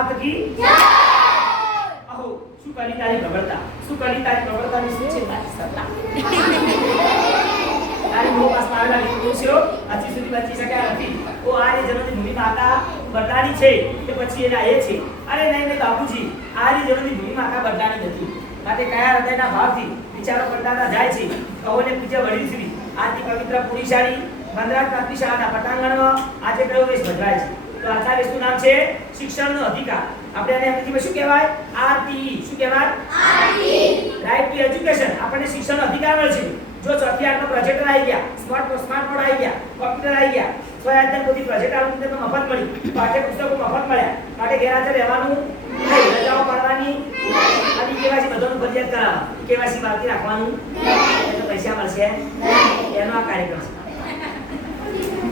માત કી જય. અહો શું કરી તારી પ્રબળતા, શું કરી તારી પ્રબળતાની શું છે તારી સત્તા. તારી બહુ પાસ આવેલા વિદ્યાર્થીઓ હજી સુધી બચી શક્યા નથી. ઓ આર્ય જનની ભૂમિ માતા બદલાની છે કે પછી એના એ છે? અરે નહીં નહીં બાપુજી, આર્ય જનની ભૂમિ માતા બદલાની નથી. માટે કયા હૃદયના ભાવથી વિચારો બદલાતા જાય છે. કહોને પૂજ્ય વડીલશ્રી આદિ પવિત્ર પુરીશાળી મંદરાજ પ્રાંતિક શાળાના પટાંગણમાં આજે પ્રવેશ ભજવાય છે. તો આજના વેશનું નામ છે શિક્ષણનો અધિકાર. આપણે આને અંગ્રેજીમાં શું કહેવાય? આરટીઈ. શું કહેવાય? આરટીઈ. Right to education. આપણને શિક્ષણનો અધિકાર મળે છે. જો ચોથી આટલો પ્રોજેક્ટર આવી ગયા, સ્માર્ટફોન આવી ગયા, કોમ્પ્યુટર આવી ગયા, સ્વાયત્ત બધી પ્રોજેક્ટ આવું તો મફત મળી, પાઠ્યપુસ્તકો મફત મળ્યા, માટે ગેરહાજર રહેવાનું નહીં, રજાઓ પાડવાની અને કેવાયસી બધાનું ફરજિયાત કરાવવા, કેવાયસી બાકી રાખવાનું એટલે પૈસા મળશે એનો આ કાર્યક્રમ છે.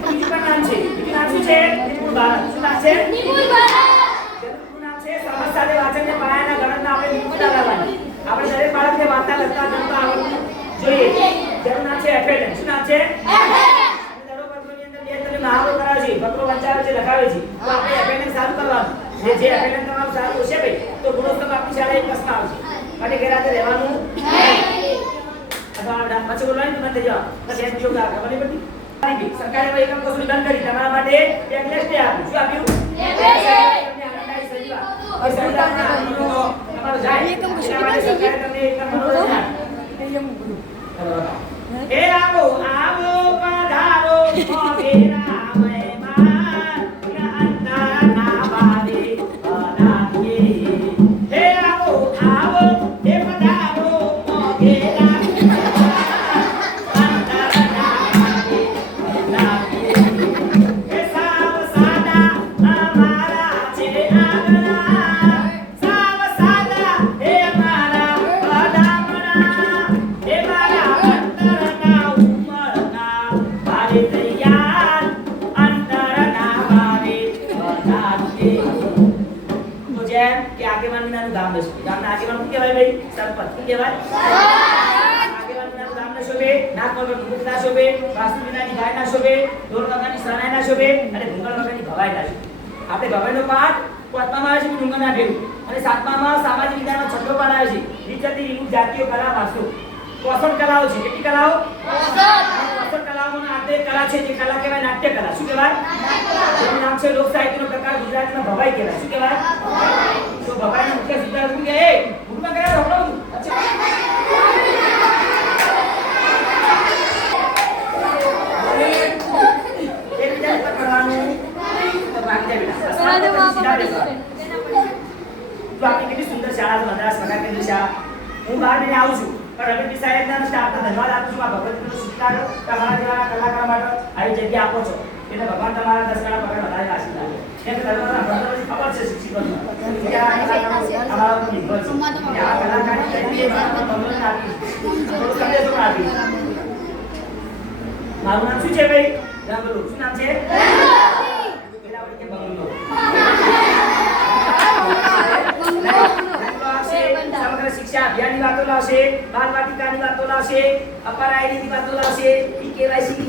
બીજું પણ નામ છે. બીજું નામ શું છે? નિપુણ ભારત. શું નામ છે? નિપુણ ભારત. જેનું નામ છે સમાજ સાથે વાંચનને પાયાના ગણતના આપણે નિપુણતા લાવવાની. આપણે દરેક બાળકને વાંચતા લખતા ગણતા આવડવું જોઈએ. જેનું નામ છે એફએલએન. શું નામ છે? એફએલએન. દરેક પત્રોની અંદર બે ત્રણ મહાવરો કરાવે છે, પત્રો વંચાવે છે, લખાવે છે. તો આપણે એફએલએન સારું કરવાનું. જે એફએલએન તમારું સારું હશે ભાઈ તો ગુણોત્તમ આપણી શાળા 1 પ્લસમાં આવશે. માટે ગેરહાજર રહેવાનું નહીં. અથવા પછી બોલવાની બંધ થઈ જવા. પછી એમ યોગ આ ખબર નહીં પડતી. સરકારે એકમ કસોટી બંધ કરી તમારા માટે ટેબ્લેટ ડે આપ્યું. શું આપ્યું? Tablet day. તમને આનંદાઈ સજીવા. આ સરકારના તમારો જાય એકમ કસોટી બંધ સરકારે તમને એકમ કસોટી એ આવો આવો પધારો મોગેરા મહેમાન અંતર ના બારે પધારીએ. હે આવો આવો હે પધારો મોગેરા અંતર ના બારે પધારીએ. હે સાવ સાદા અમારા છે આંગણા, સાવ સાદા હે અમારા પધામણા. હે મારા અંતરના ઉમરના ભારે તૈયાર અંતરના ભારે પધારીએ. તો જેમ કે આગેવાનનું નાનું ગામ છે. ગામના આગેવાન શું કહેવાય ભાઈ? સરપંચ. શું કહેવાય? આગેવાનનું નાનું ગામ ના શોભે, નાક વગરનું મુખ ના શોભે, વાસ્તુ વિનાની ગાય ના શોભે, ઢોલ વગરની શરણાઈ ના શોભે અને ભૂંગળ વગરની ભવાઈ ના શોભે. આપણે ભવાઈનો પાઠ પાંચમામાં આવે છે ડુંગરના ભેરું અને સાતમામાં સામાજિક વિજ્ઞાનનો છઠ્ઠો પાઠ આવે છે વિચરતી વિવિધ જાતિઓ કલા વાસ્તુ. પોષણ કલાઓ છે. કેટલી કલાઓ? પોષણ કલાઓમાં આ એક કલા છે જે કલા કહેવાય નાટ્ય કલા. શું કહેવાય? જેનું નામ છે લોક સાહિત્યનો પ્રકાર ગુજરાતીમાં ભવાઈ કહેવાય. શું કહેવાય? તો ભવાઈનો મુખ્ય સિદ્ધાંત શું કે એ ભૂલમાં કયા રોકડો એકબીજા પર કરવાનું તો બાકી જાય બેટા. તો આપણી કેટલી સુંદર શાળા છે મદ્રાસ મગા કેન્દ્ર શાળા. હું બહાર જઈને આવું છું પણ રવિ સાહેબના સ્ટાફને ધન્યવાદ આપું છું. આ ભગવતીનો શિક્ષણ તમારા જેવા કલાકારો માટે આવી જગ્યા આપો છો એટલે ભગવાન તમારા 10 ગણા પગાર વધારે આશીર્વાદ આપે. એટલે તમારા ભણતરની ખબર છે શિક્ષકોને કે આ કલાકારો અમારા પર નિર્ભર છે. આ કલાકારની તરીકે ભગવાન આપી થોડો સંદેશો આપી. મારું નામ શું છે ભાઈ? રંગલો. શું નામ છે? પેલા વળી કે બંગલો. સમગ્ર શિક્ષા અભિયાનની વાતો લાવશે, બાલ વાટિકાની વાતો લાવશે, અપાર આઈડીની વાતો લાવશે, ઈ કેવાયસી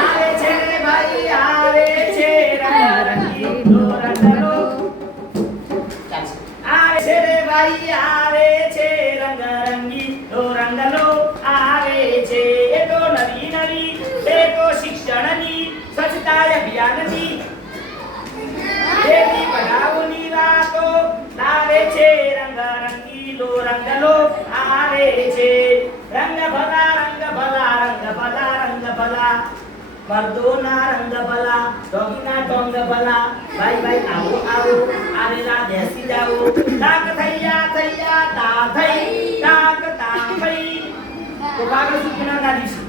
આવે છે ભાઈ આવે છે રંગરંગી રંગલો. આવે છે રે ભાઈ આવે છે રંગરંગી રંગલો. આવે છે એ તો નવી નવી તો શિક્ષણની સ્વચ્છતા અભિયાનની દેવી બનાવની વાતો લાવે છે રંગરંગીલો રંગલો. આવે છે રંગ ભલા રંગ ભલા રંગ ભલા રંગ ભલા મર્દોના રંગ ભલા ડોગીના ડોંગ ભલા. ભાઈ ભાઈ આવો આવો આવેલા બેસી જાઓ. તાક થૈયા થૈયા તા થઈ તાક તા થઈ. તો કાગળ સુકના દિવસે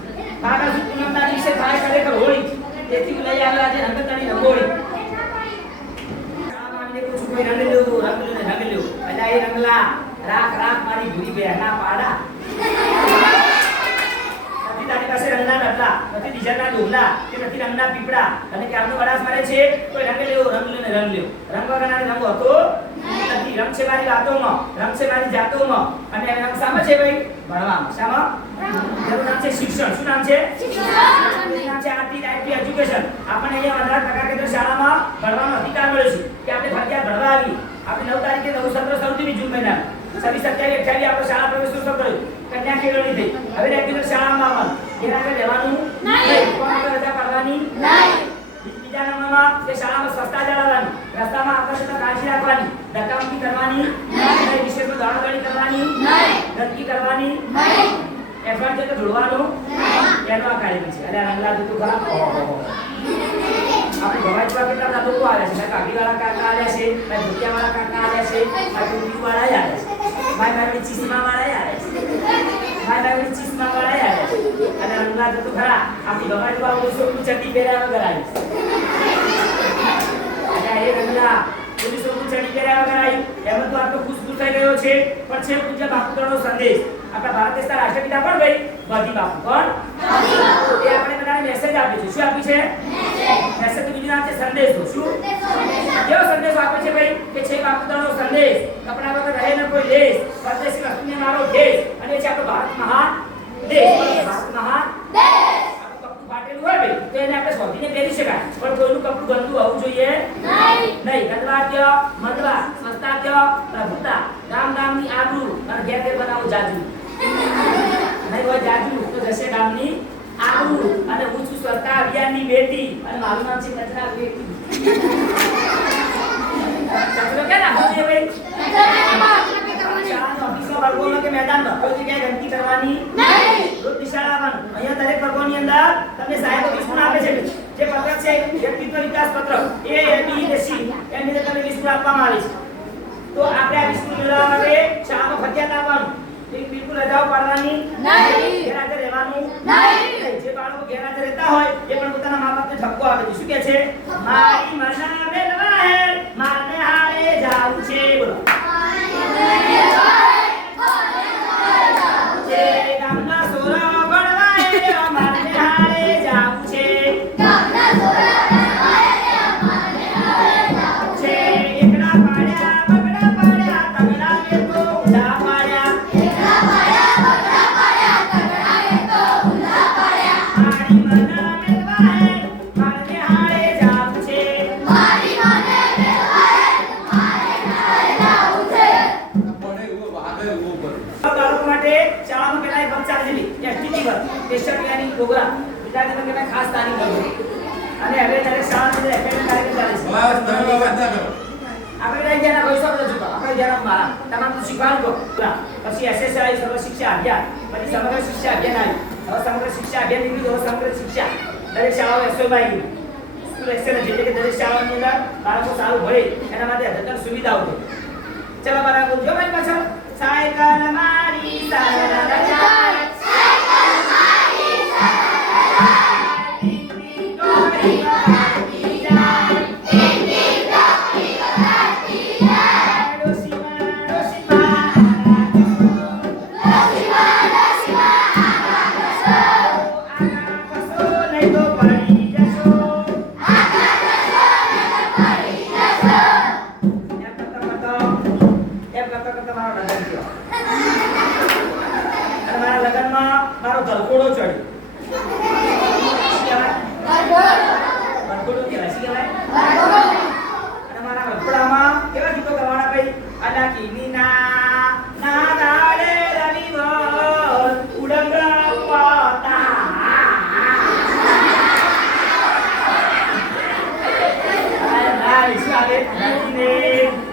કાગળ સુકના દિવસે થાય ખરેખર હોળી. તેથી લઈ આવ્યા છે રંગતણી રંગોળી. સામાન્ય પૂછું કોઈ રંગ લ્યો ને રંગ લ્યો. અલા એ રંગલા રાખ રાખ મારી ભૂરી બેહના પાડા. નથી તારી પાસે રંગના નટલા, નથી ડીઝલના ડોલા કે નથી રંગના પીપળા અને ક્યારનો વડાસ મારે છે તો રંગ લ્યો ને રંગ લ્યો. રંગ વગરના રંગ હતો નથી. નહીં, રંગ છે મારી વાતોમાં, રંગ છે મારી જાતોમાં, અને રંગ શામાં છે ભાઈ? ભણવામાં. શામાં? જેનું નામ છે શિક્ષણ. શું નામ છે? શિક્ષણ. નામ છે આરટી રાઇટ ટુ એજ્યુકેશન. આપણને અહીંયા 18% કેન્દ્ર શાળામાં ભણવાનો અધિકાર મળ્યો છે કે આપણે ફરજિયાત ભણવા આવી. આપણે 9 તારીખે નવું સત્ર શરૂ થયું જૂન મહિનામાં. 26, 27, 28 આપણે શાળા પ્રવેશ ઉત્સવ કર્યો. કન્યા કેળવણી થઈ. હવે રેગ્યુલર શાળામાં આવવાનું. એના આગળ રહેવાનું નહીં. કોણ રજા પાડવાની નહીં. બીજા નંબરમાં કે શાળામાં સ્વચ્છતા જાળવવાની, રસ્તામાં આવતા કાળજી રાખવાની, ધક્કામુક્કી કરવાની નહીં, વિશેષમાં દોડાદોડી કરવાની નહીં, ગંદકી કરવાની નહીં, એફર્ટ છે તો જોડવાનું નહીં. એનો આ કાર્યક્રમ છે. અને રંગલા તો ખરા આપણે ભવાજવા કેટલા લોકો આવ્યા છે. કાકીવાળા કાકા આવ્યા છે, ધોતિયાવાળા કાકા આવ્યા છે, ટોપીવાળા આવ્યા છે, મારી ચીસમાવાળા આવ્યા છે, મારી ચીસમાવાળા આવ્યા છે. અને રંગલા તો ખરા આપણી ભવાજવા ઓછો ચડ્ડી પહેર્યા વગર આવી છે. એ રંગલા પોલીસો ચડ્ડી પહેર્યા વગર આવી. એમાં તો આપણો ખુશ થઈ ગયો છે. પણ છે પૂજ્ય બાપુનો સંદેશ. આપણા ભારત દેશના રાષ્ટ્રપિતા કોણ ભાઈ? ગાંધી બાપુ. કોણ? એ આપણે બધાને મેસેજ આપ્યો છે. શું આપ્યું છે? મેસેજ. બીજું નામ છે સંદેશો. શું? કેવો સંદેશો આપે છે ભાઈ? કે છે બાપુનો સંદેશ. કપડા વગર રહે ન કોઈ દેશ, પરદેશી વસ્તુને મારો દેશ. અને છે આપણો ભારત મહાન દેશ. ભારત મહાન દેશ. કપડું ફાટેલું હોય ભાઈ તો એને આપણે શોધીને પહેરી શકાય, પણ કોઈનું કપડું ગંદુ હોવું જોઈએ નહીં. ગંદવાદ્ય, મંદવા, સંસ્થાદ્ય, પ્રભુતા, ગામની આબરૂ અને ઘેર બનાવો જાજુ. નહીં હોય જાજુ તો જશે ગામની આબરૂ. અને ઊંચું સ્વચ્છતા અભિયાનની બેટી. અને મારું નામ છે કચરા બેટી. કચરો ક્યાં નાખવો જોઈએ ભાઈ? શાળાની ઓફિસમાં, વર્ગોમાં કે મેદાનમાં કોઈ જગ્યાએ ગંદકી કરવાની નહીં. રોજ નિશાળ આવવાનું. અહીંયા દરેક વર્ગોની અંદર તમને સાહેબો વિસ્કુણ આપે છે. જે પત્રક છે વ્યક્તિત્વ વિકાસ પત્રક A, B અને C એની અંદર તમને વિસ્કુણ આપવામાં આવે છે. તો આપણે આ વિસ્કુણ મેળવવા માટે શાળામાં ફરજિયાત આવવાનું. બિલકુલ રજાઓ પાડવાની નહીં. ગેરહાજર રહેવાનું નહીં. જે બાળકો ગેરહાજર રહેતા હોય એ પણ પોતાના મા-બાપને ઠપકો આપે છે. શું કહે છે? મારી મના મેલવા હે, મારને હારે જાવું છે. બોલો. ગામના સોરા ભણવા હે, મારને હારે જાવું છે. એકડા પાડ્યા, બગડા પાડ્યા, તગડા વે તો ઉડા પાડ્યા. પ્રોગ્રામ વિદ્યાર્થીઓ માટે ખાસ તાલીમ કરવો. અને હવે ત્યારે શાળાની એકેડેમિક કાર્યક્રમ ચાલે છે. આપણે જ્યાં કોઈ શબ્દ ચૂકો આપણે જ્યાં મારા તમામ શીખવાનું પછી SSI સર્વ શિક્ષા અભિયાન, પછી સમગ્ર શિક્ષા અભિયાન આવ્યું. હવે સમગ્ર શિક્ષા અભિયાન નીકળ્યું. હવે સમગ્ર શિક્ષા દરેક શાળાઓ SOI માં આવી. સ્કૂલ એક્સેલન્સ એટલે કે દરેક શાળાની અંદર બાળકો સારું ભણે એના માટે અદ્યતન સુવિધાઓ છે. ચલો બાળકો જો ભાઈ પાછળ સાયકલ મારી સરળ રજા, મારો ધરકોડો ચડ્યો. ધરકોડો કેવાય. શું કહેવાય? અને મારા રખડામાં કેવા ગીતો ગાવાના ભાઈ? અલાકીની ના ના દાડે રવિવાર ઉડંગા પાતા. આ શું આવે? નદીને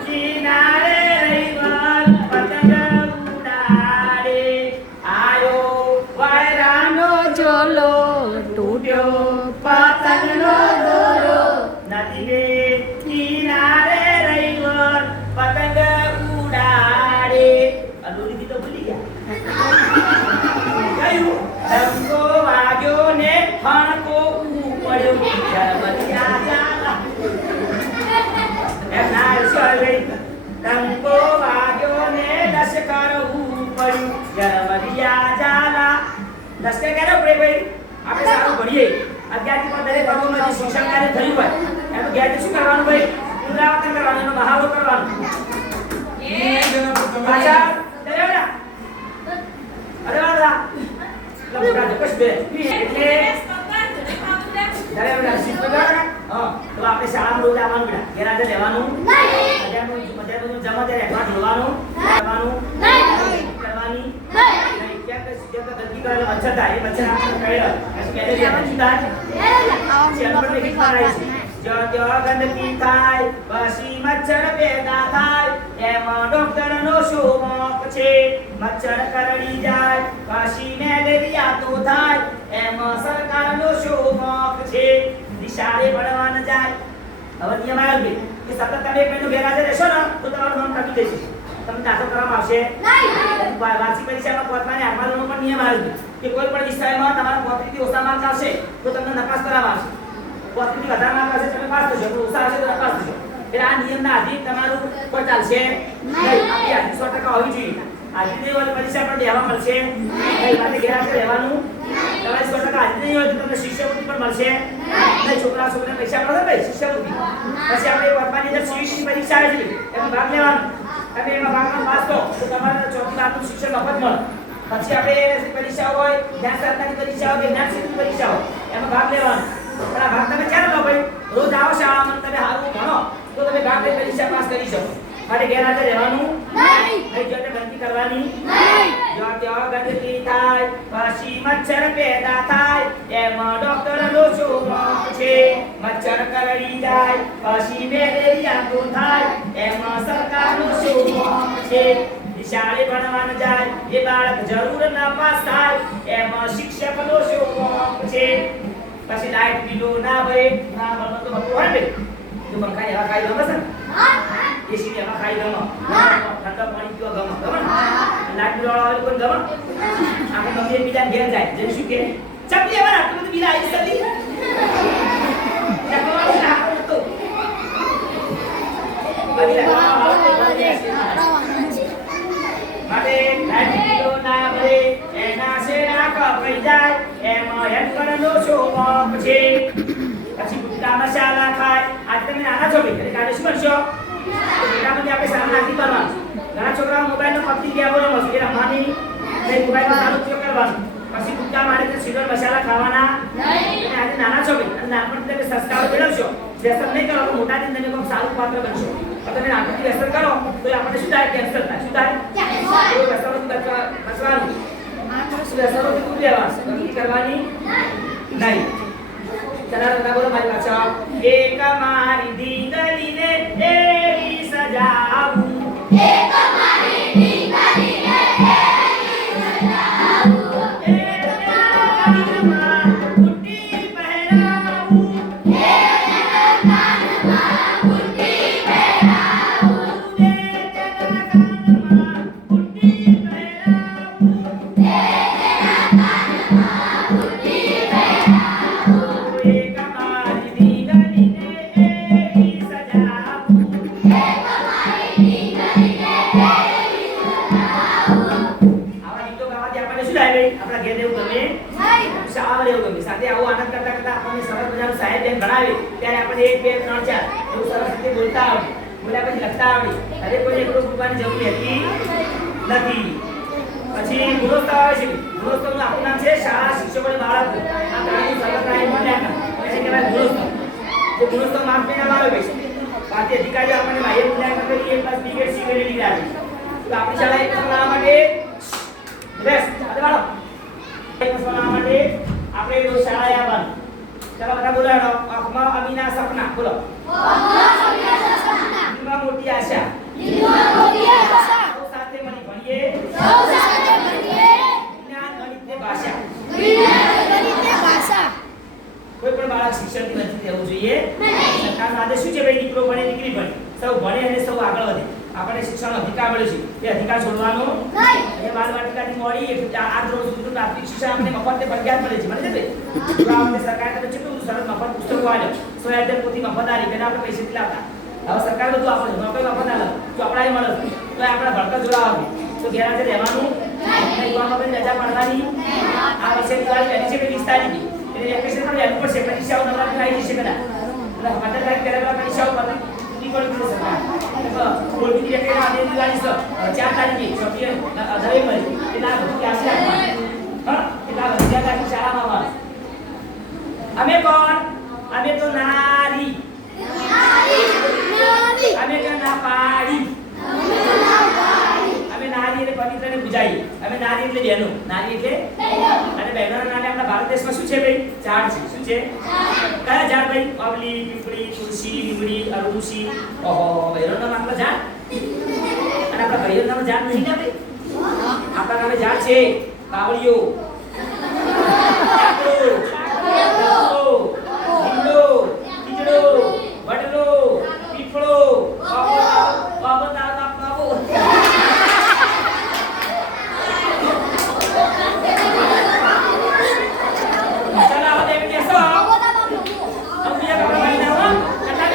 કિનારે રવિવાર પતંગ ઉડાડે. આયો વાયરાનો ઝોલો, તૂટ્યો પતંગનો દોરો. નદીને કિનારે રવિવાર પતંગ ઉડાડે. અનુરી ગીતો ભૂલી ગયા. કયું? ડંકો વાગ્યો ને ફણકો પડ્યો. જરમલિયા જાલા. એમ ના શું આવે? ડંકો વાગ્યો ને લશ્કર પડ્યું. જરમલિયા જાલા. લશ્કર ક્યારે પડે ભાઈ? આપણે સારું ભણીએ. અત્યારથી પણ દરેક વર્ગોમાં જે શિક્ષણ કાર્ય થયું હોય એનું ઘેરથી શું કરવાનું ભાઈ? પુનરાવર્તન કરવાનું, એનો મહાવરો કરવાનો. પાછા દેવડા અરે વાલા લબડા કશ બે એટલે દેવડા શીખવા હા તો આપણે શાળામાં રોજ આવવાનું બેટા ઘેર આજે રહેવાનું નહીં મજાનું જમા ત્યારે એકવાર જોવાનું કરવાનું નહીં કરવાની નહીં ક્યાં કે સીધા ગલતી કરે મચ્છર થાય એ મચ્છર આપણે કહેલો પછી પહેલે જે આપણે સુધાર ચેન પર લખી મારાય છે જો ત્યાં ગંદકી થાય પછી મચ્છર પેદા થાય એમાં ડોક્ટરનો શું મોક છે મચ્છર કરડી જાય પછી મેલેરિયા તો થાય એમાં સરકારનો શું મોક છે નિશાળે ભણવા ન જાય હવે નિયમ આવ્યો કે સતત તમે એક મહિનો ગેરહાજર રહેશો ને તો તમારું નામ કાપી દેશે તમને દાખલ કરવામાં આવશે નહીં વાર્ષિક પરીક્ષામાં પોતમાની આત્માનો પણ નિયમ આવ્યો કે કોઈ પણ વિષયમાં તમારા 35 થી ઓછા માર્ક આવશે તો તમને નપાસ કરવામાં આવશે 35 થી વધારે માર્ક આવશે તમે પાસ થશો ઓછા આવશે તો નપાસ થશો એટલે આ નિયમના આધીન તમારું કોઈ ચાલશે નહીં આપણી આધી 100% હોવી જોઈએ આધી નહીં હોય પરીક્ષા પણ દેવા મળશે નહીં માટે ગેરહાજર રહેવાનું તમારી 100% આધી નહીં હોય તો તમને શિષ્યવૃત્તિ પણ મળશે નહીં છોકરા છોકરીને પૈસા મળે ભાઈ શિષ્યવૃત્તિ પછી આપણે પોતમાની અંદર સીઈટી પરીક્ષા આવે છે એમાં ભાગ લેવાનો તમે એમાં ભાગમાં પાસ થો તો તમારે ચોથી બારનું શિક્ષણ મફત મળે પછી આપણે પરીક્ષા હોય જ્ઞાન સરકારી પરીક્ષા હોય જ્ઞાન શિક્ષણ પરીક્ષા હોય એમાં ભાગ લેવાનો પણ આ ભાગ તમે ક્યારે લો ભાઈ રોજ આવો શાળામાં તમે સારું ભણો તો તમે ભાગ લઈ પરીક્ષા પાસ કરી શકો માટે ગેરહાજર રહેવાનું નહીં જો ગંદકી કરવાની નહીં જો ત્યાં ગંદકી થાય પછી મચ્છર પેદા થાય એમાં ડોક્ટરનો શું મોક છે મચ્છર કરડી જાય પછી મેલેરિયા તો થાય એમાં સરકારનો શું મોક છે નિશાળે ભણવા ન જાય એ બાળક જરૂર નાપાસ થાય એમાં શિક્ષકનો શું મોક છે પછી લાઈટ બિલો ના ભરે ના ભરતો તો બપોર હોય ને તો પંખા એવા ખાઈ ગમે છે હા એસી એવા ખાઈ ગમે હા ઠંડા પાણી પીવા ગમે ગમે લાઈટ બિલો વાળા કોઈ ગમે આપણે ગમે બીજા ઘેર જાય જેને શું કે ચપલી એવા આટલું બધું બિલ આવી સતી ચકવાળી ના તો બધી માટે લાઈટ બિલો ના ભરે એના શેરા કપાઈ જાય એમાં હેડકરનો શું મોક છે પછી ગુટકા મસાલા ખાય આજ તમે નાના છો ભાઈ એટલે કાલે શું કરશો બેટામાંથી આપણે સામે નાખી કરવાનું ઘણા છોકરાઓ મોબાઈલનો પકડી ગયા બોલો મસ્તી રમવાની નહીં મોબાઈલનો સારો ઉપયોગ કરવાનો પછી ગુટકા મારે તો સીધો મસાલા ખાવાના નહીં આજે નાના છો ભાઈ અને નાનપણથી તમે સંસ્કારો મેળવશો વ્યસન નહીં કરો તો મોટા દિન તમે કોઈ સારું પાત્ર બનશો તમે નાનપણથી વ્યસન કરો તો આપણને શું થાય કેન્સર થાય શું થાય વ્યસનોથી બચવાનું વ્યસનોથી દૂર રહેવાનું કરવાની નહીં ચલા રંગા બોલો મારી પાછા એક મારી દીકરીને એવી સજાવું એક મારી દીકરીને એવી સજાવું એક કાનમાં બુટ્ટી પહેરાવું એક કાનમાં બુટ્ટી પહેરાવું એક કાનમાં બુટ્ટી પહેરાવું એક કાનમાં બુટ્ટી આપણા ઘેર એવું ગમે શાળામાં એવું ગમે સાથે આવો આનંદ કરતા કરતા આપણને સરસ મજાનું સાહેબ બેન ભણાવે ત્યારે આપણને 1 2 3 4 એવું સરસ રીતે બોલતા આવડે બોલ્યા પછી લખતા આવડે અરે કોઈ એકડો બોલવાની જરૂર હતી નથી પછી ગુણોત્સવ આવે છે ગુણોત્સવનું આખું નામ છે શાળા શિક્ષકોને બાળકો આ ત્રણેય સર્વગ્રાહી મૂલ્યાંકન એને કહેવાય ગુણોત્સવ જે ગુણોત્સવ માર્ક મેળવવા આવે છે ભારતીય અધિકારીઓ આપણને બાહ્ય મૂલ્યાંકન કરી A+ B grade C grade degree આપે તો આપણી શાળા એક બનાવવા માટે બેસ આદે વાળો એક બનાવવા માટે આપણે રોજ શાળાએ આવવાનું ચલો બધા બોલાડો આંખમાં અમીના સપના બોલો આંખમાં અમીના સપના દિલમાં મોટી આશા દિલમાં મોટી આશા સૌ સાથે મળી ભણીએ સૌ સાથે ભણીએ જ્ઞાન ગણિત ભાષા કોઈ પણ બાળક શિક્ષણથી વંચિત રહેવું જોઈએ નહીં સરકારનો આદેશ શું છે ભાઈ દીકરો ભણે દીકરી ભણે સૌ ભણે અને સૌ આગળ વધે આપણે શિક્ષણનો અધિકાર મળ્યો છે એ અધિકાર છોડવાનો નહીં એ બાલવાટિકાની મોડી આ ધોરણ સુધીનું પ્રાથમિક શિક્ષણ આપણે મફત ફરજિયાત મળે છે મને છે ભાઈ તો આ વખતે સરકારે તમે કેટલું સરસ મફત પુસ્તકો આપ્યો 100 એડર પોથી મફત આલી પેલા આપણે પૈસા લાવતા હવે સરકાર બધું આપણે નોકરી મફત આલે તો આપણે મળે તો આપણે ભણતર જોડાવવાનું તો ગેરહાજર રહેવાનું નહીં ગોવામાં રજા પાડવાની આ વર્ષે દિવાળી પહેલી છે કે 20 તારીખે એટલે વેકેશન પણ લેવું પડશે પરીક્ષાઓ નવરાત્રી આવી જશે કદાચ એટલે 15 તારીખ પહેલા પરીક્ષાઓ પૂરી કરવી પડશે સરકાર ગોળગીની રેકેટ આ દિવાળી છે 4 તારીખે છોકરીએ અધરે મળી એટલે આ બધું ક્યાં છે હા એટલે આ બધું ક્યાં શાળામાં અમે કોણ અમે તો નારી અમે કે ના પાડી અમે નારી એટલે પવિત્રને પૂજાઈ અમે નારી એટલે બહેનો નારી એટલે અને બહેનોના નામે આપણા ભારત દેશમાં શું છે ભાઈ ઝાડ છે શું છે કયા ઝાડ ભાઈ અવલી પીપળી તુલસી લીમડી અરડુસી ઓહો બહેનોના નામ આપણા ઝાડ અને આપણા ભાઈઓના નામ ઝાડ નહીં ને ભાઈ આપણા નામે ઝાડ છે બાવળીઓ